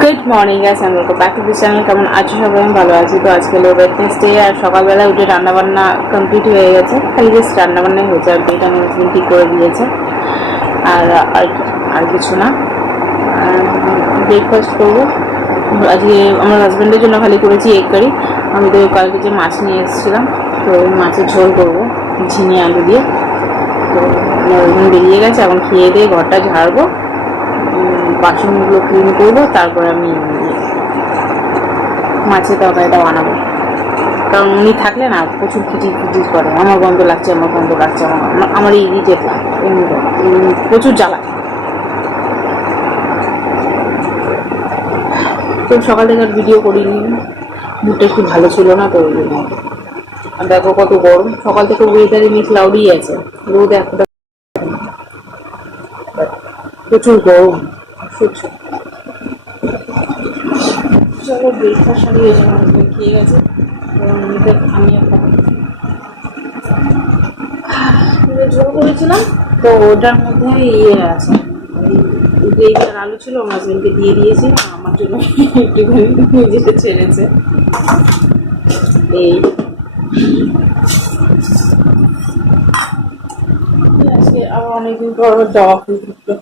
Good morning guys, আমি welcome back to this channel. কেমন আছো সবাই? আমি ভালো আছি। তো আজকে ওয়েডনেসডে আর সকালবেলা উঠে রান্নাবান্না কমপ্লিট হয়ে গেছে, খালি জাস্ট রান্নাবান্নাই হয়েছে। আর বিয়েটা আমার হাজবেন্ড ঠিক করে দিয়েছে, আর আর কিছু না। ব্রেকফাস্ট করবো আজকে। আমার হাজব্যান্ডের জন্য খালি করেছি এগ কারি। আমি তো কালকে যে মাছ নিয়ে এসেছিলাম, তো ওই মাছের ঝোল করবো ঝিঙে আলু দিয়ে। তো আমার হাজব্যান্ড বেরিয়ে গেছে, এখন খেয়ে দিয়ে ঘরটা ঝাড়বো, বাসনগুলো ক্লিন করবো, তারপর আমি মাছের তরকারিটা বানাবো। কারণ উনি থাকলে না প্রচুর খিচির করে, আমার গন্ধ লাগছে, আমার ইরিটেট লাগে, প্রচুর জ্বালা। তো সকাল থেকে আর ভিডিও করিনি, মুডটা একটু ভালো ছিল না, তো ওই জন্য। আর দেখো কত গরম, সকাল থেকে ওয়েদার এমনি ক্লাউডি আছে, রোদ একটা প্রচুর গরম। চলো ব্রেকফাস্ট সারিয়ে এসে হাজবেন্ড খেয়ে গেছে, আমি ঝোল করেছিলাম, তো ওটার মধ্যে আছে গ্রেভি আর আলু ছিল, আমার হাজবেন্ডকে দিয়ে দিয়েছি, আমার জন্য একটুখানি নিজেকে ছেড়েছে। এই আজকে আবার অনেকদিন পর জবা ফুল ফুটলো।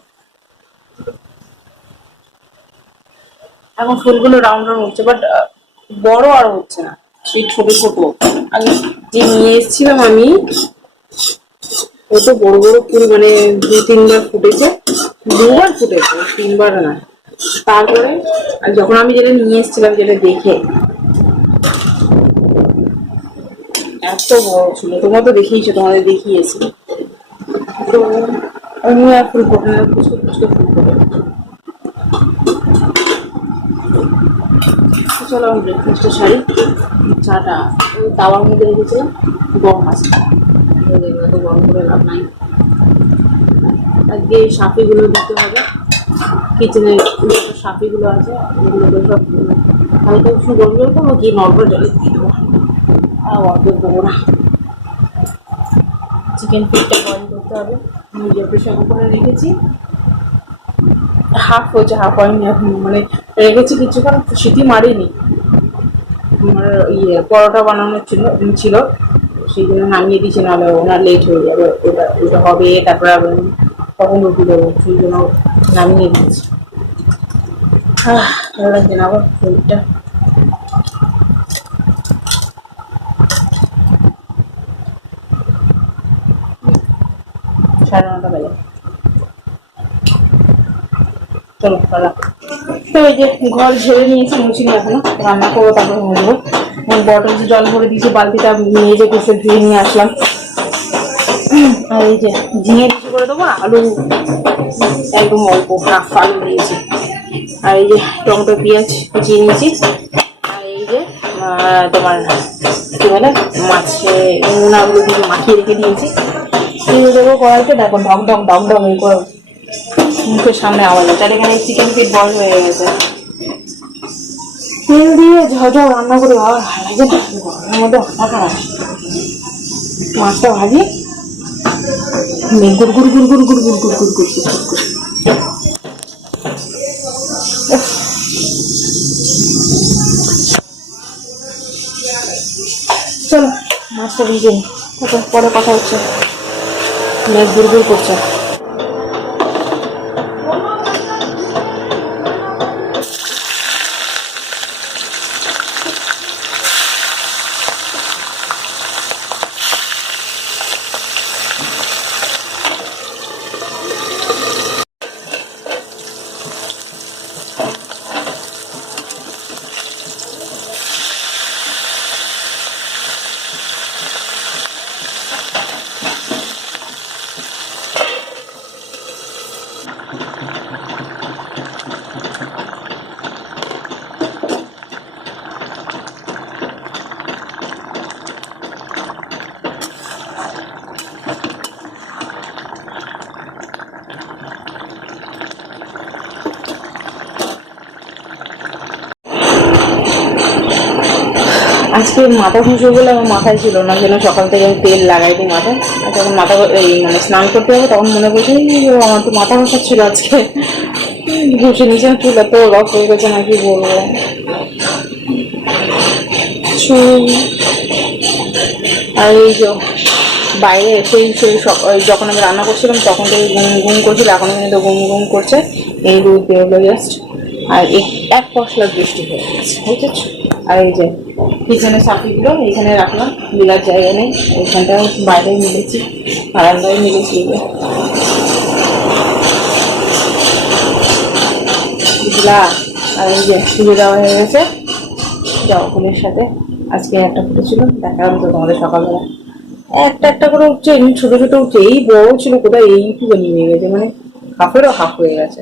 এখন ফুলগুলো রাউন্ড রাউন্ড হচ্ছে, বাট বড় আর হচ্ছে না, সেই ছোট ছোট। আগে যে নিয়ে এসেছিলাম আমি, ও তো বড় বড় ফুল, মানে 2-3 বার ফুটেছে, 2 বার ফুটেছে, 3 বার না। তারপরে আর যখন আমি যেটা নিয়ে এসেছিলাম, যেটা দেখে এত বড় ছিল, তোমরা তো দেখিয়েছো, তোমাদের দেখিয়েছি। তো আমি আর ফুল ফোটে না, ফুচকে ফুচকে ফুল ফোটে। চলো আমি ব্রেকফাস্টটা সারি। চাটা ওই তাওয়ার মধ্যে রেখেছিলাম, গরম আছে, তো গরম করে লাভ নাই। আজকে সাপিগুলো দিতে হবে, কিচেনে যত সাপিগুলো আছে ওগুলোকে সব হালকা একটু গরম জল করবো, কি নর্মাল জলে দিয়ে দেবো, আর অর্ধেক দেবো না। চিকেন ফিটটা বয়েল করতে হবে, নিজে প্রেশার কুকারে রেখেছি, হাফ হয়েছে, হাফ হয়নি এখন, মানে রেখেছি কিছুক্ষণ, সিটি মারিনি। আমার পরোটা বানানোর ছিল, সেই জন্য নামিয়ে দিয়েছি, নাহলে ওনার লেট হয়ে যাবে, ওটা হবে, তারপরে আবার তখন রুটি দেবো, সেই জন্য নামিয়ে দিয়েছি। ভালো লাগছে না আবার শরীরটা। সাড়ে 9টা বেলা, চলো পালা। তো ওই যে ঘর ঝেড়ে নিয়েছি, মুছিনি এখনো, রান্না করবো, তারপর মুছবো। বটল যে জল ভরে দিয়েছি, বালতিটা নিয়ে যে পিসে ধুয়ে নিয়ে আসলাম। আর এই যে ঝিঙে কিছু করে দেবো, আলু একদম অল্প, হাফ আলু দিয়েছি। আর এই যে টমেটো পেঁয়াজ কুচিয়ে নিয়েছি। আর এই যে তোমার কি বলে, মাছে নোনাগুলো দিয়ে মাখিয়ে রেখে দিয়েছি, দিয়ে দেবো কড়াইতে। দেখো ঢক ঢক ঢক ঢক এই করে মুখের সামনে আওয়াজ হচ্ছে। আর এখানে চিকেন ফিট বয়েল হয়ে গেছে, তেল দিয়ে ঝরঝর রান্না করে আর লাগে না, গরমের মধ্যে রান্না করা। মাছটা ভাজি, গুড় গুড় গুড় গুড় গুড় গুড় গুড় গুড় গুড় গুড় গুড়। চলো মাছটা ভিজে নি, পরে কথা হচ্ছে। মাছ গুড় গুড় করছে। আজকে মাথা ঘুষো বলে আমার মাথায় ছিল না, যেন সকাল থেকে আমি তেল লাগাই দিই মাথায়। আর যখন মাথা মানে স্নান করতে হবে, তখন মনে করছি আমার তো মাথা ঘষা ছিল আজকে, ঘুষে নিচে চুল এত রক হয়ে গেছে নাকি বলবো। আর এই যে বাইরে সেই যখন আমি রান্না করছিলাম তখন থেকে গুম গুম করছিল, এখন কিন্তু গুম গুম করছে। এই রোদ বেরোলো জাস্ট, আর এক পশলা বৃষ্টি হয়ে গেছে বুঝেছ। আর এই যে কিচেনের সাপিগুলো এইখানে রাখলাম, মিলার জায়গা নেই, ওইখানটাও বাইরে মিলেছি, বারান্দায় মিলেছি। বুঝলা। আর এই যে পুজো দেওয়া হয়ে গেছে জবা ফুলের সাথে। আজকে একটা ফুটো ছিল, দেখালাম তো তোমাদের সকালবেলা। একটা একটা করে উঠছে, এমনি ছোট ছোট উঠছে। এই বড় ছিল কোথায়, এইটুকু নিয়ে গেছে, মানে হাফেরও হাফ হয়ে গেছে।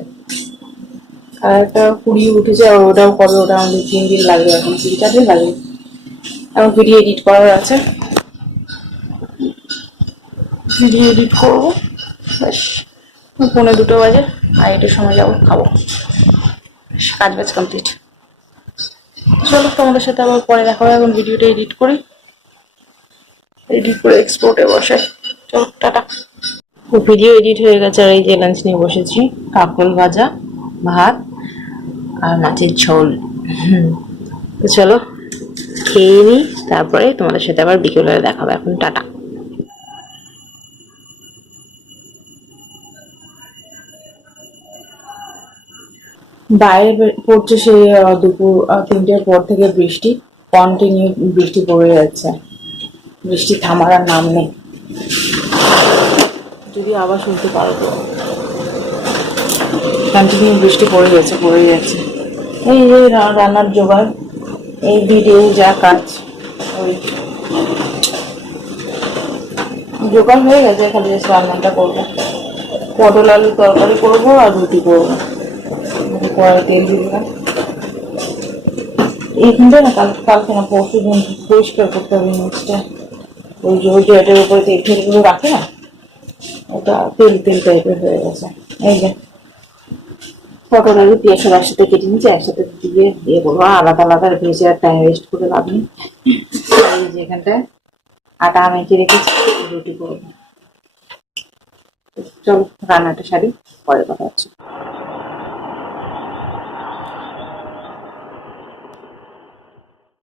আর একটা কুড়ি উঠেছে, আর ওটাও কবে, ওটা আমাদের 3 দিন লাগবে, এখন 3-4 দিন লাগবে। এখন ভিডিও এডিট করার আছে, ভিডিও এডিট করবো। ব্যাস 1:45 বাজে, আর এটার সময় যাবো, খাবো, কাজ বাজ কমপ্লিট। চলো তোমাদের সাথে আবার পরে দেখা হবে। এখন ভিডিওটা এডিট করি, এডিট করে এক্সপোর্টে বসাই। চলো টাটা। ভিডিও এডিট হয়ে গেছে, আর এই যে লাঞ্চ নিয়ে বসেছি, কাঁকরোল ভাজা, ভাত আর মাছের ঝোল। তো চলো খেয়ে নিই, তারপরে তোমাদের সাথে আবার বিকেলবেলা দেখা হবে। এখন টাটা। বাইরে পড়ছে সেই দুপুর 3টের পর থেকে বৃষ্টি, কন্টিনিউ বৃষ্টি পড়ে যাচ্ছে, বৃষ্টি থামার আর নাম নেই। যদি আবার শুনতে পারো তো, কন্টিনিউ বৃষ্টি পড়ে যাচ্ছে। এই যে রান্নার জোগাড়, এই ভিডিও যা কাজ, ওই জোগাড় হয়ে গেছে, খালি জাস্ট রান্নাটা করবো। পটল আলু তরকারি করবো আর রুটি করবো। কড়াই তেল দিয়ে দিলাম। এইখানটা না কালকে না পরশু দিন পরিষ্কার করতে হবে নিচটা। ওই যে এটার উপরে তেল ঠেলগুলো রাখে না, ওটা তেল তেল টাইপের হয়ে গেছে। এই যে পটল আলু পেঁয়াজ সব একসাথে কেটে নিচ্ছে, একসাথে দিয়ে দিয়ে করবো, আলাদা আলাদা ভেজে আর টাইম ওয়েস্ট করে লাভ নেই। এই যে এখানটায় আটা মেখে রেখেছি, রুটি করবো। চলো রান্নাটা সারি, পরে কথা হচ্ছে।